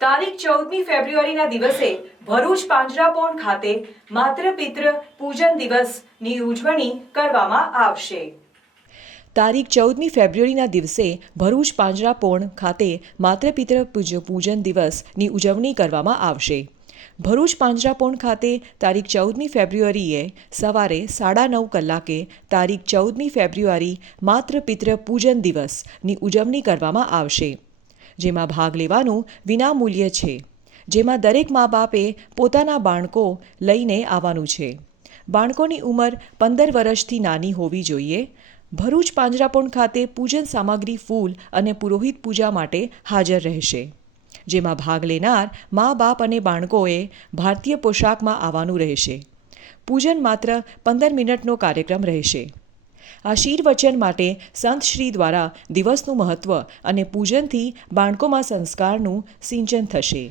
તારીખ 14મી ફેબ્રુઆરીના દિવસે ભરૂચ પાંજરાપોળ ખાતે માતૃપિતૃ પૂજન દિવસની ઉજવણી કરવામાં આવશે. તારીખ 14મી ફેબ્રુઆરીના દિવસે ભરૂચ પાંજરાપોળ ખાતે માતૃપિતૃ પૂજન દિવસની ઉજવણી કરવામાં આવશે. ભરૂચ પાંજરાપોળ ખાતે તારીખ 14મી ફેબ્રુઆરીએ સવારે 9:30 કલાકે તારીખ 14મી ફેબ્રુઆરી માતૃપિતૃ પૂજન દિવસની ઉજવણી કરવામાં આવશે, જેમાં ભાગ લેવાનું વિનામૂલ્ય છે, જેમાં દરેક મા બાપે પોતાના બાળકો લઈને આવવાનું છે. બાળકોની ઉંમર 15 વર્ષથી નાની હોવી જોઈએ. ભરૂચ પાંજરાપોળ ખાતે પૂજન સામગ્રી ફૂલ અને પુરોહિત પૂજા માટે હાજર રહેશે, જેમાં ભાગ લેનાર મા બાપ અને બાળકોએ ભારતીય પોશાકમાં આવવાનું રહેશે. પૂજન માત્ર 15 મિનિટનો કાર્યક્રમ રહેશે. આશીર્વચન માટે સંત શ્રી દ્વારા દિવસનું મહત્વ અને પૂજનથી બાળકોમાં સંસ્કારનું સિંચન થશે.